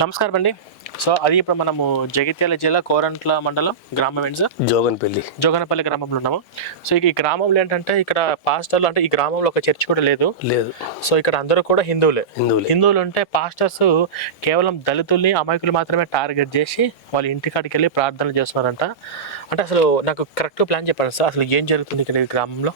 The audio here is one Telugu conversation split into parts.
నమస్కారం అండి. సో అది ఇప్పుడు మనము జగిత్యాల జిల్లా కోరంట్ల మండలం గ్రామం ఏంటి సార్? జోగనపల్లి గ్రామంలో ఉన్నాము. సో ఈ గ్రామంలో ఏంటంటే ఇక్కడ పాస్టర్లు అంటే ఈ గ్రామంలో ఒక చర్చ్ కూడా లేదు. సో ఇక్కడ అందరూ కూడా హిందువులు ఉంటే పాస్టర్స్ కేవలం దళితుల్ని అమాయకులు మాత్రమే టార్గెట్ చేసి వాళ్ళ ఇంటికాడికి వెళ్ళి ప్రార్థనలు చేస్తున్నారంట. అంటే అసలు నాకు కరెక్ట్ ప్లాన్ చెప్పండి సార్, అసలు ఏం జరుగుతుంది ఇక్కడ ఈ గ్రామంలో?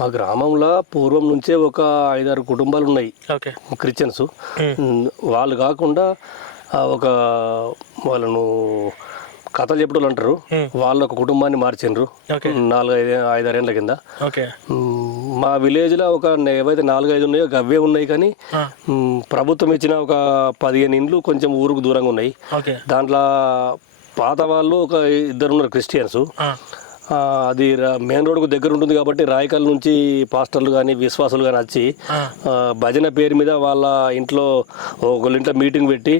మా గ్రామంలో పూర్వం నుంచే ఒక 5-6 కుటుంబాలు ఉన్నాయి. Okay, Christians. వాళ్ళు కాకుండా ఒక వాళ్ళను కథలు చెప్పడం అంటారు, వాళ్ళు ఒక కుటుంబాన్ని మార్చిండ్రు 4-5-6 ఏళ్ళ కింద. మా విలేజ్లో ఒక ఏవైతే 4-5 ఉన్నాయో అవే ఉన్నాయి, కానీ ప్రభుత్వం ఇచ్చిన ఒక 15 ఇండ్లు కొంచెం ఊరుకు దూరంగా ఉన్నాయి. దాంట్లో పాత వాళ్ళు ఒక 2 ఉన్నారు క్రిస్టియన్స్. అది మెయిన్ రోడ్కు దగ్గర ఉంటుంది కాబట్టి రాయకల్ నుంచి పాస్టర్లు కానీ విశ్వాసులు కానీ వచ్చి భజన పేరు మీద వాళ్ళ ఇంట్లో ఒకళ్ళ ఇంట్లో మీటింగ్ పెట్టి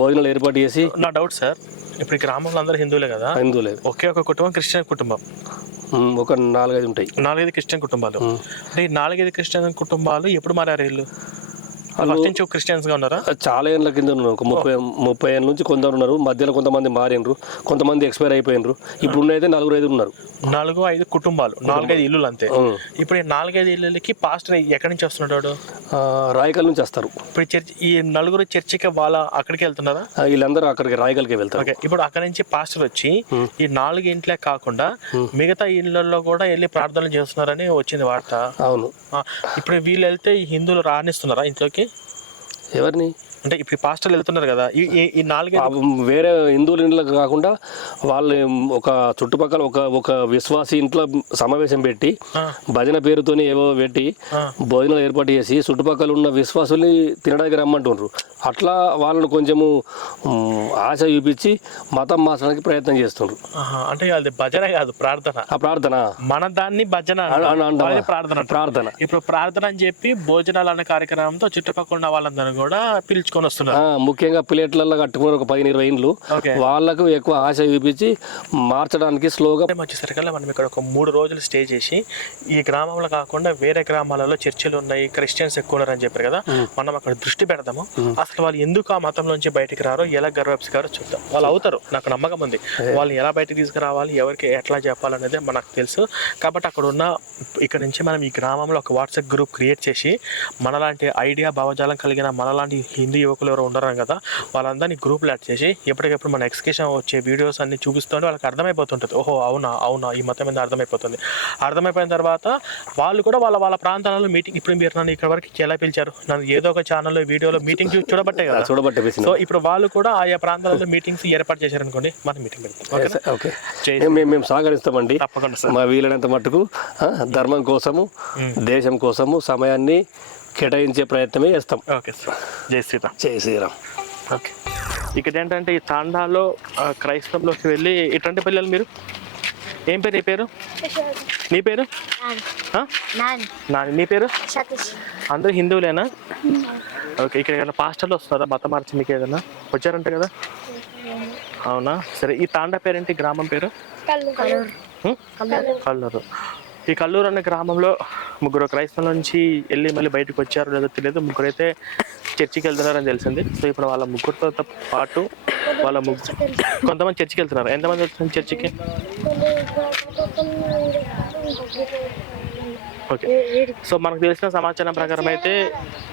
భోజనాలు ఏర్పాటు చేసి. నా డౌట్ సార్, ఇప్పుడు గ్రామంలో అందరూ హిందువులే కదా? హిందువులే. ఒకే ఒక కుటుంబం క్రిస్టియన్ కుటుంబం, ఒక 4-5 ఉంటాయి. 4-5 క్రిస్టియన్ కుటుంబాలు. అంటే ఈ 4-5 క్రిస్టియన్ కుటుంబాలు ఎప్పుడు మారారు? వీళ్ళు ఫస్ట్ నుంచి క్రిస్టియన్స్ గా ఉన్నారా? చాలా ఏళ్ళ కింద ఉన్నారు, ఒక 30 ఏళ్ళ నుంచి కొందరు ఉన్నారు. మధ్యలో కొంతమంది మారినరు, కొంతమంది ఎక్స్పైర్ అయిపోయినరు. ఇప్పుడు ఉన్నైతే 4-5 ఉన్నారు. 4-5 కుటుంబాలు, 4-5 ఇల్లులు అంతే. ఇప్పుడు ఈ 4-5 ఇళ్ళకి పాస్టర్ ఎక్కడి నుంచి వస్తున్నాడు? రాయకల్ నుంచి వస్తారు. ఇప్పుడు చర్చ్ ఈ 4 చర్చికి వాళ్ళ అక్కడికి వెళ్తున్నారా? వీళ్ళందరూ అక్కడికి రాయకల్కి వెళ్తారు. ఇప్పుడు అక్కడ నుంచి పాస్టర్ వచ్చి ఈ 4 ఇంట్లే కాకుండా మిగతా ఇళ్లలో కూడా వెళ్ళి ప్రార్థనలు చేస్తున్నారని వచ్చింది వార్త. అవును. ఇప్పుడు వీళ్ళు వెళ్తే ఈ హిందువులు రాణిస్తున్నారా ఇంట్లోకి? ఎవరిని అంటే ఇప్పుడు పాస్టర్లు వెళ్తున్నారు కదా, ఈ 4 వేరే హిందువుల ఇంట్లోకి కాకుండా వాళ్ళు ఒక చుట్టుపక్కల ఒక విశ్వాసి ఇంట్లో సమావేశం పెట్టి భజన పేరుతోని ఏవో పెట్టి భోజనాలు ఏర్పాటు చేసి చుట్టుపక్కల ఉన్న విశ్వాసుల్ని తినడానికి రమ్మంటున్నారు. అట్లా వాళ్ళని కొంచెము ఆశ చూపించి మతం మార్చడానికి ప్రయత్నం చేస్తున్నారు. అంటే అది భజన కాదు, ప్రార్థన. మన దాన్ని భజన, ప్రార్థన. ఇప్పుడు ప్రార్థన అని చెప్పి భోజనాలు అనే కార్యక్రమంతో చుట్టుపక్కల ఉన్న వాళ్ళందరూ కూడా పిలుచుకొని వస్తున్నారు. ముఖ్యంగా ప్లేట్లలో కట్టుకుని ఒక 10-20 ఇండ్లు వాళ్ళకు ఎక్కువ ఆశ చూపించి మార్చడానికి స్లోగా వచ్చేసరికల్లా మనం ఇక్కడ ఒక 3 రోజులు స్టే చేసి ఈ గ్రామంలో కాకుండా వేరే గ్రామాలలో చర్చిలు ఉన్నాయి, క్రిస్టియన్స్ ఎక్కువ ఉన్నారని చెప్పారు కదా, మనం అక్కడ దృష్టి పెడదాము. అసలు వాళ్ళు ఎందుకు ఆ మతం నుంచి బయటికి రారో, ఎలా గర్వప్స్కారో చూద్దాం. వాళ్ళు అవుతారు, నాకు నమ్మకం ఉంది. వాళ్ళు ఎలా బయటకు తీసుకురావాలి, ఎవరికి ఎట్లా చెప్పాలనేది మనకు తెలుసు. కాబట్టి అక్కడ ఉన్న ఇక్కడ నుంచి మనం ఈ గ్రామంలో ఒక వాట్సాప్ గ్రూప్ క్రియేట్ చేసి మనలాంటి ఐడియా భావజాలం కలిగిన మనలాంటి హిందూ యువకులు ఎవరు ఉండరు కదా, వాళ్ళందరినీ గ్రూప్లో యాడ్ చేసి ఎప్పటికెప్పుడు మన ఎక్స్కేషన్ వచ్చే వీడియోస్ అన్ని చూపిస్తుంటే వాళ్ళకి అర్థమైపోతుంటుంది. ఓహో అవునా ఈ మతం మీద అర్థమైపోతుంది. అర్థమైపోయిన తర్వాత వాళ్ళు కూడా వాళ్ళ ప్రాంతాలలో మీటింగ్, ఇప్పుడు మీరు నన్ను ఇక్కడ వరకు ఎలా పిలిచారు, నన్ను ఏదో ఒక ఛానల్లో వీడియోలో మీటింగ్ చూడబట్టే కదా. సో ఇప్పుడు వాళ్ళు కూడా ఆయా ప్రాంతాలలో మీటింగ్స్ ఏర్పాటు చేశారనుకోండి, మనం మీటింగ్ పెడతాం. మేము సహకరిస్తామండి తప్పకుండా. మా వీలైనంత మట్టుకు ధర్మం కోసము దేశం కోసము సమయాన్ని కేటాయించే ప్రయత్నమే చేస్తాం. ఓకే సార్, జై శ్రీరామ్. ఓకే, ఇక్కడ ఏంటంటే ఈ తాండాలో క్రైస్తవంలోకి వెళ్ళి ఇటువంటి పిల్లలు. మీరు ఏం పేరు? ఈ పేరు? నీ పేరు? నాని. నీ పేరు? అందరూ హిందువులేనా? ఓకే, ఇక్కడ ఏదైనా పాస్టర్లు వస్తారా మతం మార్చి మీకు ఏదైనా వచ్చారంట కదా? అవునా, సరే. ఈ తాండా పేరేంటి, గ్రామం పేరు? కల్లూరు. ఈ కల్లూరు అనే గ్రామంలో 3 క్రైస్తవుల నుంచి వెళ్ళి మళ్ళీ బయటకు వచ్చారో లేదో తెలియదు. 3 అయితే చర్చికి వెళ్తున్నారని తెలిసింది. సో ఇప్పుడు వాళ్ళ 3తో పాటు వాళ్ళ కొంతమంది చర్చికి వెళ్తున్నారు. ఎంతమంది వెళ్తున్నారు చర్చికి? ఓకే, సో మనకు తెలిసిన సమాచారం ప్రకారం అయితే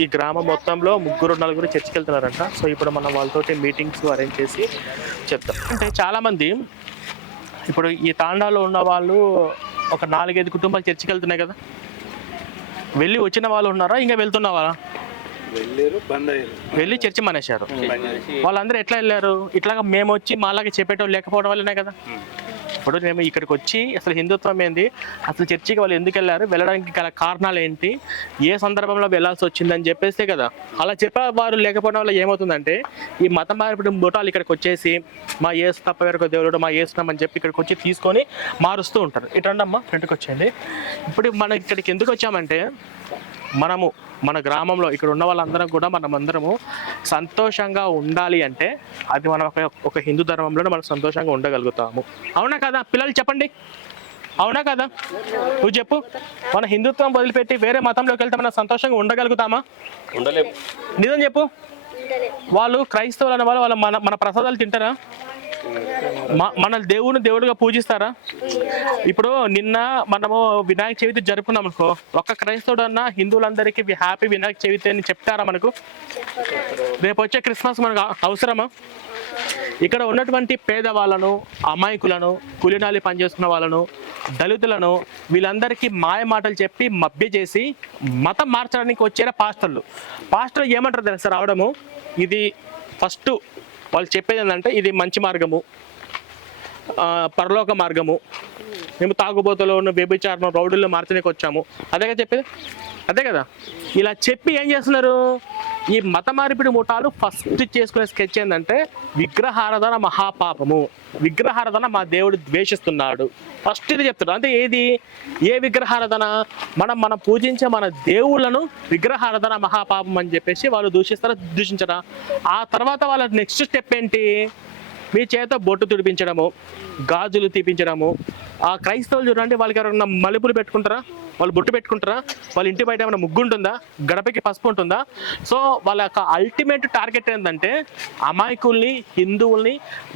ఈ గ్రామం మొత్తంలో 3-4 చర్చికి వెళ్తున్నారంట. సో ఇప్పుడు మనం వాళ్ళతోటి మీటింగ్స్ అరేంజ్ చేసి చెప్తాం. అంటే చాలామంది ఇప్పుడు ఈ తాండాలో ఉన్న వాళ్ళు ఒక 4-5 కుటుంబాలు చర్చికి వెళ్తున్నాయి కదా, వెళ్ళి వచ్చిన వాళ్ళు ఉన్నారా, ఇంకా వెళ్తున్నావా? వెళ్ళి చర్చి మానేశారు. వాళ్ళందరూ ఎట్లా వెళ్ళారు? ఇట్లాగా మేము వచ్చి మాలాగా చెప్పేటోళ్ళు లేకపోవడం వల్లనే కదా. ఇప్పుడు మేము ఇక్కడికి వచ్చి అసలు హిందుత్వం ఏంది, అసలు చర్చికి వాళ్ళు ఎందుకు వెళ్ళారు, వెళ్ళడానికి గల కారణాలు ఏంటి, ఏ సందర్భంలో వెళ్ళాల్సి వచ్చిందని చెప్పేస్తే కదా. అలా చెప్పేవారు లేకపోవడం వల్ల ఏమవుతుందంటే ఈ మత మార్పిడి బుటాలు ఇక్కడికి వచ్చేసి మా ఏసు తప్ప వేరొక దేవుడు, మా ఏసునాం అని చెప్పి ఇక్కడికి వచ్చి తీసుకొని మారుస్తూ ఉంటారు. ఇటండి అమ్మ, ఫ్రంట్కి వచ్చేయండి. ఇప్పుడు మనం ఇక్కడికి ఎందుకు వచ్చామంటే మన గ్రామంలో ఇక్కడ ఉన్న వాళ్ళందరం కూడా మనమందరము సంతోషంగా ఉండాలి అంటే అది మనం ఒక హిందూ ధర్మంలోనే మనం సంతోషంగా ఉండగలుగుతాము. అవునా కదా పిల్లలు, చెప్పండి. అవునా కదా? నువ్వు చెప్పు. మన హిందుత్వం వదిలిపెట్టి వేరే మతంలోకి వెళ్తే మనం సంతోషంగా ఉండగలుగుతామా? ఉండలేము. నిజం చెప్పు. వాళ్ళు క్రైస్తవులు అనే వాళ్ళు మన ప్రసాదాలు తింటారా? మన దేవుడుగా పూజిస్తారా? ఇప్పుడు నిన్న మనము వినాయక చవితి జరుపుకున్నాం అనుకో, ఒక్క క్రైస్తవుడు అన్న హిందువులందరికీ హ్యాపీ వినాయక చవితి అని చెప్తారా మనకు? రేపు వచ్చే క్రిస్మస్ మనకు అవసరమా? ఇక్కడ ఉన్నటువంటి పేదవాళ్ళను, అమాయకులను, కూలినాలి పనిచేస్తున్న వాళ్ళను, దళితులను వీళ్ళందరికీ మాయ మాటలు చెప్పి మభ్య చేసి మతం మార్చడానికి వచ్చారా పాస్టర్లు ఏమంటారు తెలుసా రావడము? ఇది ఫస్ట్ వాళ్ళు చెప్పేది ఏంటంటే ఇది మంచి మార్గము, పరలోక మార్గము, మేము తాగుబోతులో ఉన్న వ్యభిచారం రౌడుల్లో మార్చడానికి వచ్చాము, అదే కదా చెప్పేది, అదే కదా. ఇలా చెప్పి ఏం చేస్తున్నారు ఈ మత మార్పిడి ముఠాలు? ఫస్ట్ చేసుకునే స్కెచ్ ఏంటంటే విగ్రహారాధన మహాపాపము, విగ్రహారాధన మా దేవుడు ద్వేషిస్తున్నాడు, ఫస్ట్ ఇది చెప్తాడు. అంటే ఏది? ఏ విగ్రహారాధన? మనం పూజించే మన దేవుళ్ళను విగ్రహారాధన మహాపాపం అని చెప్పేసి వాళ్ళు దూషించరా? ఆ తర్వాత వాళ్ళ నెక్స్ట్ స్టెప్ ఏంటి? మీ చేత బొట్టు తుడిపించడము, గాజులు తీపించడము. ఆ క్రైస్తవులు చూడండి, వాళ్ళకి ఎవరైనా మలుపులు పెట్టుకుంటారా? వాళ్ళు బొట్టు పెట్టుకుంటారా? వాళ్ళ ఇంటి బయట ఏమైనా ముగ్గు ఉంటుందా? గడపకి పసుపు ఉంటుందా? సో వాళ్ళ యొక్క అల్టిమేట్ టార్గెట్ ఏంటంటే అమాయకుల్ని, హిందువుల్ని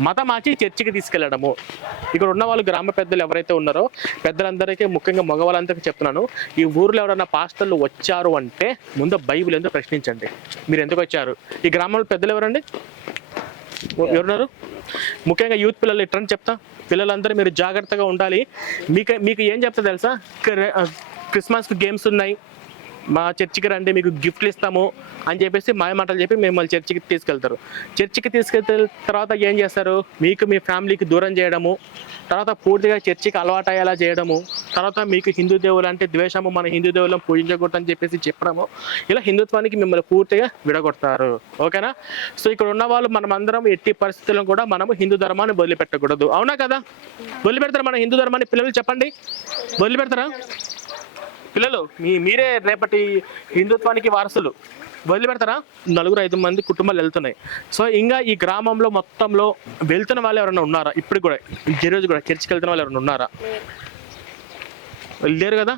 మతమార్చి చర్చికి తీసుకెళ్లడము. ఇక్కడ ఉన్న వాళ్ళు గ్రామ పెద్దలు ఎవరైతే ఉన్నారో పెద్దలందరికీ, ముఖ్యంగా మగవాళ్ళందరికీ చెప్తున్నాను, ఈ ఊర్లో ఎవరైనా పాస్టర్లు వచ్చారు అంటే ముందు బైబిల్ ఎందుకు ప్రశ్నించండి. మీరు ఎందుకు వచ్చారు? ఈ గ్రామంలో పెద్దలు ఎవరండి? ఎవరున్నారు? ముఖ్యంగా యూత్ పిల్లలు ఇట్లని చెప్తా, పిల్లలందరూ మీరు జాగ్రత్తగా ఉండాలి. మీకు ఏం చెప్తా తెలుసా? క్రిస్మస్కి గేమ్స్ ఉన్నాయి, మా చర్చికి రండి, మీకు గిఫ్ట్లు ఇస్తాము అని చెప్పేసి మాయమాటలు చెప్పి మిమ్మల్ని చర్చికి తీసుకెళ్తారు. చర్చికి తీసుకెళ్తే తర్వాత ఏం చేస్తారు? మీకు మీ ఫ్యామిలీకి దూరం చేయడము, తర్వాత పూర్తిగా చర్చికి అలవాటు అయ్యేలా చేయడము, తర్వాత మీకు హిందూ దేవులు అంటే ద్వేషము, మన హిందూ దేవులను పూజించకూడదు అని చెప్పేసి చెప్పడము, ఇలా హిందుత్వానికి మిమ్మల్ని పూర్తిగా విడగొడతారు. ఓకేనా? సో ఇక్కడ ఉన్న వాళ్ళు మనమందరం ఎట్టి పరిస్థితుల్లో కూడా మనము హిందూ ధర్మాన్ని వదిలిపెట్టకూడదు. అవునా కదా? వదిలిపెడతారా మన హిందూ ధర్మాన్ని? పిల్లలు చెప్పండి, వదిలిపెడతారా? పిల్లలు మీరే రేపటి హిందుత్వానికి వారసులు, వదిలిపెడతారా? 4-5 మంది కుటుంబాలు వెళ్తున్నాయి. సో ఇంకా ఈ గ్రామంలో మొత్తంలో వెళ్తున్న వాళ్ళు ఎవరైనా ఉన్నారా? ఇప్పుడు కూడా ఈ రోజు కూడా చర్చికి వెళ్తున్న వాళ్ళు ఎవరైనా ఉన్నారా? లేరు కదా.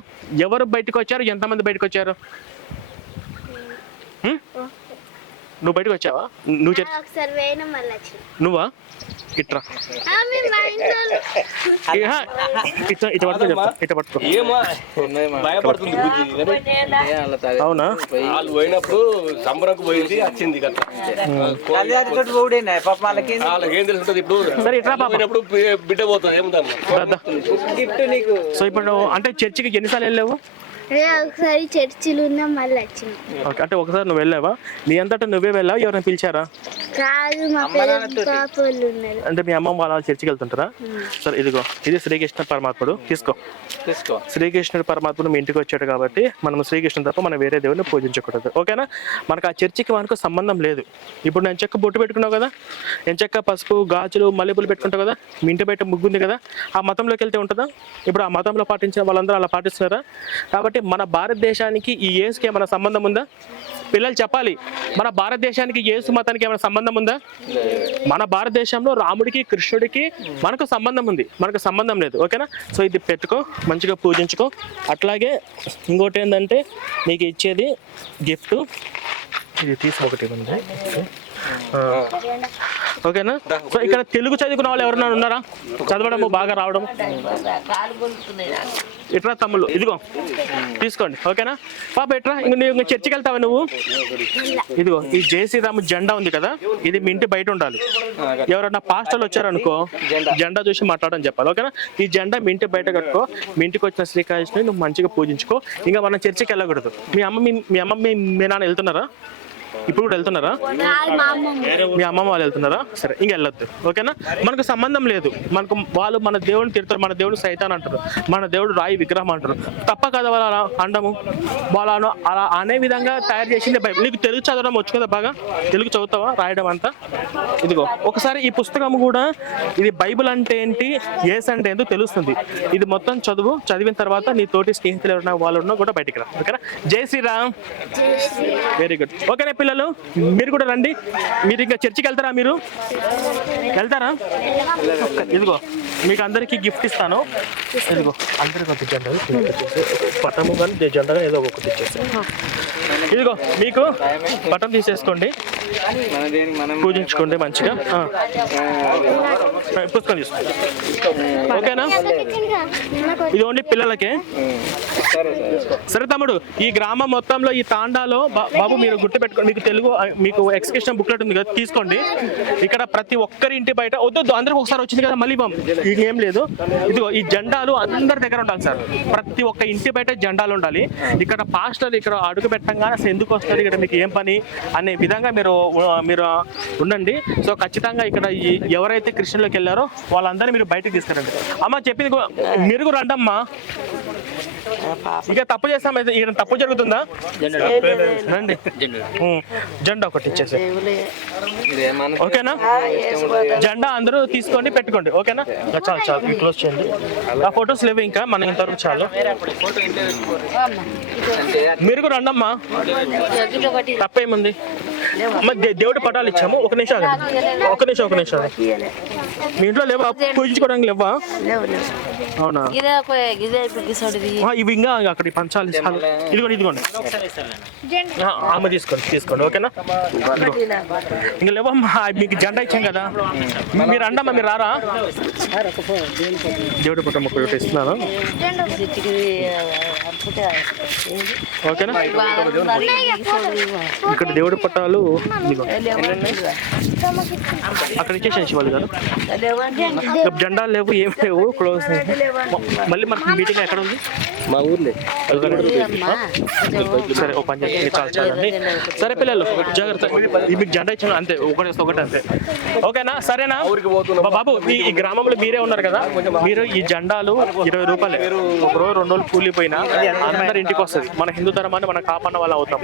ఎవరు బయటకు వచ్చారు? ఎంతమంది బయటకు వచ్చారు? నువ్వు బయటకు వచ్చావా? నువ్వా? ఇట్రా, ఇట్లా పట్టుకో. అవునా? వాళ్ళు పోయినప్పుడు సంబరకు పోయింది, వచ్చింది కదా. వాళ్ళకేం తెలుసుంటది ఇప్పుడు? సరే ఇట్లా పోయినప్పుడు బిడ్డ పోతుంది, ఏముందమ్మా. సో ఇప్పుడు అంటే చర్చికి ఎన్నిసార్లు వెళ్ళావు? ఒకసారి చర్చిలు ఉన్నా మళ్ళీ వచ్చింది. అంటే ఒకసారి నువ్వు వెళ్ళావా? నీ అంతటా నువ్వే వెళ్ళావా? ఎవరైనా పిలిచారా? కాదు, మా పాపలు ఉన్నారు. అంటే మీ అమ్మ వాళ్ళ చర్చికి వెళ్తుంటారా? సరే ఇదిగో, ఇది శ్రీకృష్ణ పరమాత్ముడు, తీసుకో. శ్రీకృష్ణుడు పరమాత్ముడు మీ ఇంటికి వచ్చాడు కాబట్టి మనం శ్రీకృష్ణుడు తప్ప మనం వేరే దేవుడిని పూజించకూడదు. ఓకేనా? మనకు ఆ చర్చికి మనకు సంబంధం లేదు. ఇప్పుడు నేను చెక్క బొట్టు పెట్టుకున్నావు కదా, నేను చెక్క పసుపు, గాజులు, మల్లెపూలు పెట్టుకుంటావు కదా, మీ ఇంటి బయట ముగ్గుంది కదా, ఆ మతంలోకి వెళ్తే ఉంటుందా? ఇప్పుడు ఆ మతంలో పాటించిన వాళ్ళందరూ అలా పాటిస్తున్నారా? కాబట్టి మన భారతదేశానికి ఈ యేసుకి ఏమైనా సంబంధం ఉందా? పిల్లలు చెప్పాలి, మన భారతదేశానికి యేసు మతానికి ఏమైనా సంబంధం ఉందా? మన భారతదేశంలో రాముడికి, కృష్ణుడికి మనకు సంబంధం ఉంది, మనకు సంబంధం లేదు. ఓకేనా? సో ఇది పెట్టుకో, మంచిగా పూజించుకో. అట్లాగే ఇంకోటి ఏంటంటే నీకు ఇచ్చేది గిఫ్ట్, ఇది ఒకటి ఉంది. ఓకేనా? సో ఇక్కడ తెలుగు చదువుకున్న వాళ్ళు ఎవరైనా ఉన్నారా? చదవడము బాగా రావడం? ఇట్రా తమ్ముళ్ళు, ఇదిగో తీసుకోండి. ఓకేనా పాప? ఎట్రా, నువ్వు చర్చికి వెళ్తావా నువ్వు? ఇదిగో ఈ జై శ్రీరామ్ జెండా ఉంది కదా, ఇది మీ ఇంటి బయట ఉండాలి. ఎవరైనా పాస్టర్లు వచ్చారనుకో జెండా చూసి మాట్లాడని చెప్పాలి. ఓకేనా? ఈ జెండా మీ ఇంటి బయట కట్టుకో. మీ ఇంటికి వచ్చిన శ్రీకృష్ణుని నువ్వు మంచిగా పూజించుకో. ఇంకా మనం చర్చికి వెళ్ళకూడదు. మీ అమ్మ మీ నాన్న వెళ్తున్నారా? ఇప్పుడు కూడా వెళ్తున్నారా? మీ అమ్మమ్మ వాళ్ళు వెళ్తున్నారా? సరే, ఇంక వెళ్ళొద్దు. ఓకేనా? మనకు సంబంధం లేదు. వాళ్ళు మన దేవుడిని తిడతారు, మన దేవుడు సైతాన్ అంటారు, మన దేవుడు రాయి విగ్రహం అంటారు. తప్ప కదా వాళ్ళు అలా అండము. వాళ్ళు అలా అనే విధంగా తయారు చేసింది బైబిల్. నీకు తెలుగు చదవడం వచ్చు కదా బాగా? తెలుగు చదువుతావా? రాయడం అంతా? ఇదిగో ఒకసారి ఈ పుస్తకం కూడా, ఇది బైబిల్ అంటే ఏంటి, యేసు అంటే ఏంటో తెలుస్తుంది. ఇది మొత్తం చదివిన తర్వాత నీ తోటి స్నేహితులు ఎవరైనా వాళ్ళు ఉన్నా కూడా బయటికి రా. ఓకేనా? జై శ్రీరామ్. Very good. ఓకేనా పిల్లలు? మీరు కూడా రండి. మీరు ఇంకా చర్చికి వెళ్తారా? మీరు వెళ్తారా? ఇదిగో మీకు అందరికీ గిఫ్ట్ ఇస్తాను. ఇదిగో అందరికి ఒక జెండా, పటము కానీ జెండా కానీ ఏదో ఒకటి ఇచ్చేస్తాను. ఇదిగో మీకు పటం తీసేసుకోండి. పూజించుకోండి మంచిగా. పుస్తకం తీసుకోండి. ఓకేనా? ఇది ఓన్లీ పిల్లలకే. సరే తమ్ముడు, ఈ గ్రామం మొత్తంలో ఈ తాండాలో బాబు మీరు గుర్తుపెట్టుకోండి, మీకు తెలుగు మీకు ఎక్స్కర్షన్ బుక్లెట్ ఉంది కదా, తీసుకోండి. ఇక్కడ ప్రతి ఒక్కరి ఇంటి బయట వద్దు, అందరికి ఒకసారి వచ్చింది కదా మళ్ళీ ఇది ఏం లేదు. ఇదిగో ఈ జెండాలు అందరి దగ్గర ఉండాలి సార్. ప్రతి ఒక్క ఇంటి బయట జెండాలు ఉండాలి. ఇక్కడ పాస్టర్ ఇక్కడ అడుగు పెట్టంగానే అసలు ఎందుకు వస్తారు, ఇక్కడ మీకు ఏం పని అనే విధంగా మీరు ఉండండి. సో ఖచ్చితంగా ఇక్కడ ఎవరైతే క్రిస్టియన్లోకి వెళ్ళారో వాళ్ళందరినీ మీరు బయటకు తీసుకురండి. అమ్మ చెప్పింది మీరు రండమ్మా. ఇక తప్పు చేస్తాం, ఇక్కడ తప్పు జరుగుతుందా? రండి, జెండా ఒకటి ఇచ్చేసి. ఓకేనా? జెండా అందరూ తీసుకోండి, పెట్టుకోండి. ఓకేనా? చాలు చాలు, క్లోజ్ చేయండి. ఆ ఫొటోస్ లేవు ఇంకా, మనం ఇంతవరకు చాలు. మీరు కూడా రండమ్మా, తప్పేముంది. దేవుడి పటాలు ఇచ్చాము. ఒక నిమిషం మీ ఇంట్లో లేవా? పూజించుకోవడానికి లేవా? అవునా? ఇవి ఇంకా అక్కడ పంచాలి. ఇదిగోండి ఆమె తీసుకోండి. ఓకేనా? ఇంకా లేవమ్మా, మీకు జెండా ఇచ్చాం కదా, మీరు రండమ్మా. మీరు రారా? దేవుడి పటం ఒకటి ఇస్తున్నాను. ఓకేనా? ఇక్కడ దేవుడి పటాలు అక్కడ ఇచ్చేసేసి వాళ్ళు కదా. జెండాలు లేవు, ఏం లేవు, క్లోజ్. మళ్ళీ మనకి మీటింగ్ ఎక్కడ ఉంది? మా ఊర్లే. సరే, ఓ పని చేయండి, చాలండి. సరే పిల్లలు జాగ్రత్త, మీకు జెండా ఇచ్చాను అంతే, ఒకటి అంతే. ఓకేనా? సరేనా బాబు? ఈ గ్రామంలో మీరే ఉన్నారు కదా, మీరు ఈ జెండాలు 20 రూపాయలు, ఒక రోజు 2 రోజులు కూలిపోయినా అందరి ఇంటికి వస్తుంది. మన హిందూ ధర్మాన్ని మనం కాపాడిన వాళ్ళు అవుతాం.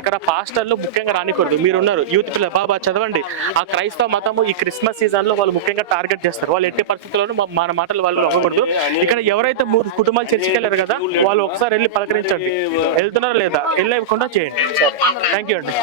ఇక్కడ పాస్టర్లు ముఖ్యంగా రానికూడదు. మీరున్నారు యూత్ పిల్లలు, బాబా చదవండి. ఆ క్రైస్తవ మతము ఈ క్రిస్మస్ సీజన్ లో వాళ్ళు ముఖ్యంగా టార్గెట్ చేస్తారు. వాళ్ళు ఎట్టి పరిస్థితుల్లోనూ మన మాటలు వాళ్ళు అవ్వకూడదు. ఇక్కడ ఎవరైతే 3 కుటుంబాలు చర్చికి వెళ్ళారు కదా, వాళ్ళు ఒకసారి వెళ్ళి పలకరించండి. వెళ్తున్నారా లేదా, వెళ్ళకుండా చేయండి. థ్యాంక్ యూ అండి.